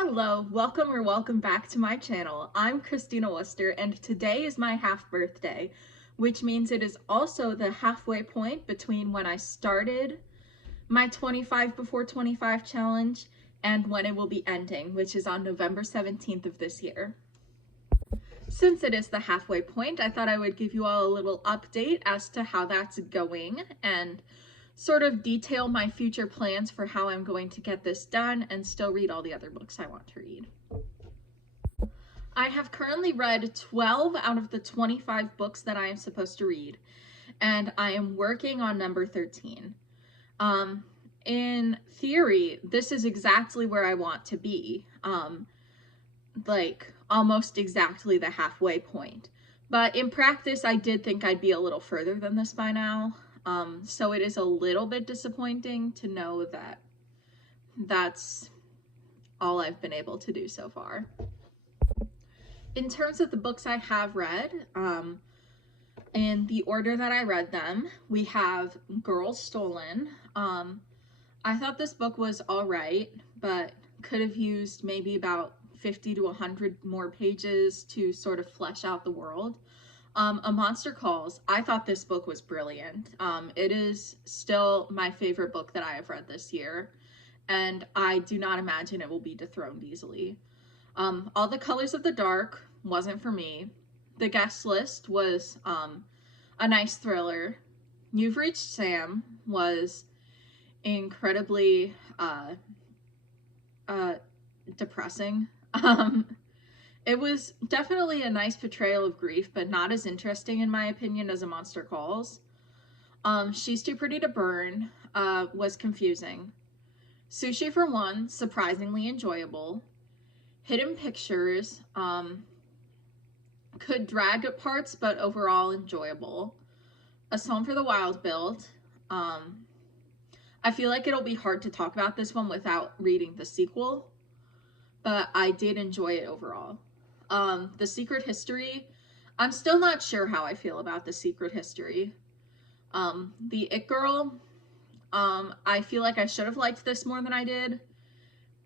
Hello, welcome back to my channel. I'm Christina Worcester and today is my half birthday, which means it is also the halfway point between when I started my 25 before 25 challenge and when it will be ending, which is on November 17th of this year. Since it is the halfway point, I thought I would give you all a little update as to how that's going and sort of detail my future plans for how I'm going to get this done and still read all the other books I want to read. I have currently read 12 out of the 25 books that I am supposed to read, and I am working on number 13. In theory, this is exactly where I want to be, like almost exactly the halfway point. But in practice, I did think I'd be a little further than this by now. So it is a little bit disappointing to know that that's all I've been able to do so far. In terms of the books I have read, in the order that I read them, we have Girls Stolen. I thought this book was all right, but could have used maybe about 50 to 100 more pages to sort of flesh out the world. A Monster Calls. I thought this book was brilliant. It is still my favorite book that I have read this year, and I do not imagine it will be dethroned easily. All the Colors of the Dark wasn't for me. The Guest List was a nice thriller. You've Reached Sam was incredibly depressing. It was definitely a nice portrayal of grief, but not as interesting in my opinion as A Monster Calls. She's Too Pretty to Burn was confusing. Sushi for One, surprisingly enjoyable. Hidden Pictures could drag at parts, but overall enjoyable. A Song for the Wild-Built. I feel like it'll be hard to talk about this one without reading the sequel, but I did enjoy it overall. The Secret History, I'm still not sure how I feel about The Secret History. The It Girl, I feel like I should have liked this more than I did.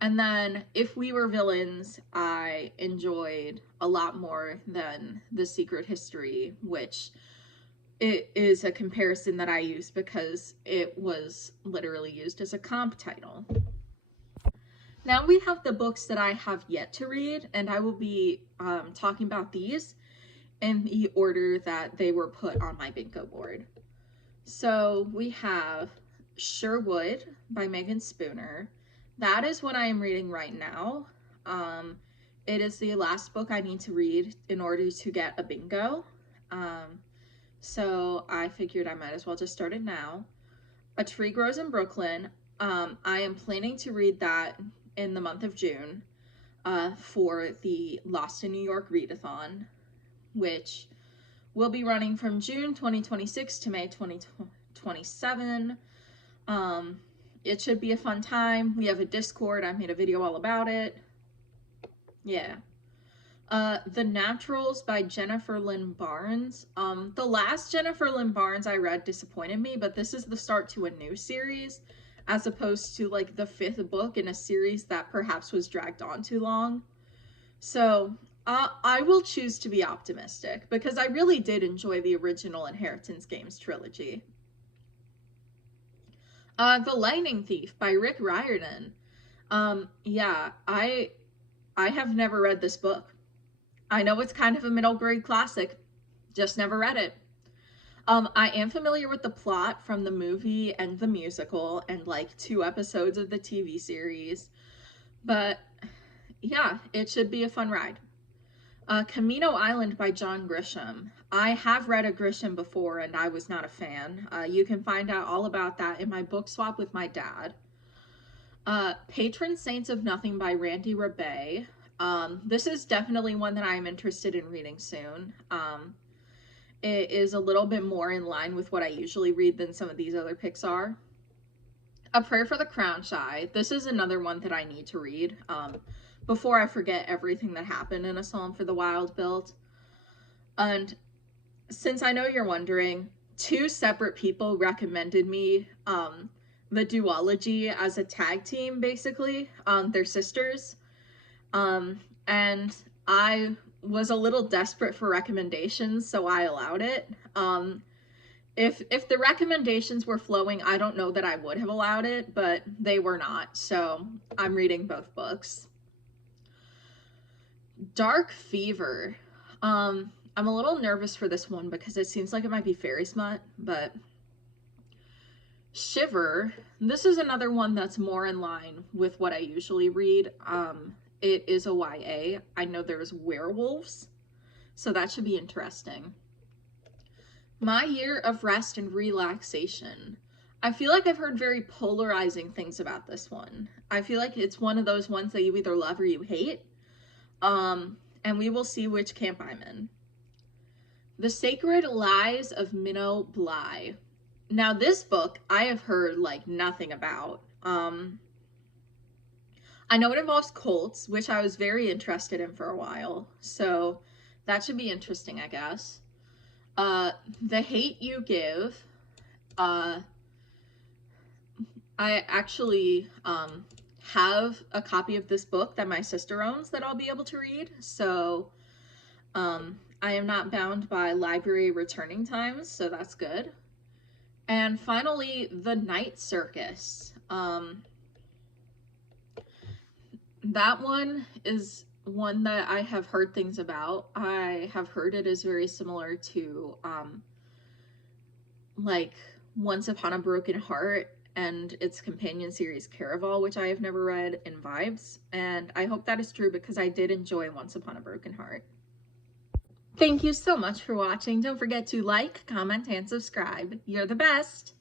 And then If We Were Villains, I enjoyed a lot more than The Secret History, which it is a comparison that I use because it was literally used as a comp title. Now we have the books that I have yet to read, and I will be talking about these in the order that they were put on my bingo board. So we have Sherwood by Megan Spooner. That is what I am reading right now. It is the last book I need to read in order to get a bingo. So I figured I might as well just start it now. A Tree Grows in Brooklyn. I am planning to read that in the month of June for the Lost in New York readathon, which will be running from June 2026 to May 2027. It should be a fun time. We have a Discord. I made a video all about it. Yeah. The Naturals by Jennifer Lynn Barnes. The last Jennifer Lynn Barnes I read disappointed me, but this is the start to a new series, as opposed to like the 5th book in a series that perhaps was dragged on too long. So I will choose to be optimistic because I really did enjoy the original Inheritance Games trilogy. The Lightning Thief by Rick Riordan. Yeah, I have never read this book. I know it's kind of a middle grade classic, just never read it. I am familiar with the plot from the movie and the musical and like 2 episodes of the TV series, but yeah, it should be a fun ride. Camino Island by John Grisham. I have read a Grisham before and I was not a fan. You can find out all about that in my book swap with my dad. Patron Saints of Nothing by Randy Rebay. This is definitely one that I'm interested in reading soon. It is a little bit more in line with what I usually read than some of these other picks are. A Prayer for the Crownshy. This is another one that I need to read before I forget everything that happened in A Psalm for the Wild-Built. And since I know you're wondering, 2 separate people recommended me the duology as a tag team, basically. They're sisters. And I was a little desperate for recommendations, so I allowed it. If the recommendations were flowing, I don't know that I would have allowed it, but they were not, so I'm reading both books. Dark Fever. I'm a little nervous for this one because it seems like it might be fairy smut, but Shiver, this is another one that's more in line with what I usually read. It is a YA. I know there's werewolves, so that should be interesting. My Year of Rest and Relaxation. I feel like I've heard very polarizing things about this one. I feel like it's one of those ones that you either love or you hate. And we will see which camp I'm in. The Sacred Lies of Minnow Bly. Now, this book I have heard like nothing about. I know it involves cults, which I was very interested in for a while, so that should be interesting, I guess. The Hate You Give. I actually have a copy of this book that my sister owns that I'll be able to read, so I am not bound by library returning times, so that's good. And finally, The Night Circus. That one is one that I have heard things about. I have heard it is very similar to like Once Upon a Broken Heart and its companion series Caraval, which I have never read, in vibes. And I hope that is true because I did enjoy Once Upon a Broken Heart. Thank you so much for watching. Don't forget to like, comment, and subscribe. You're the best.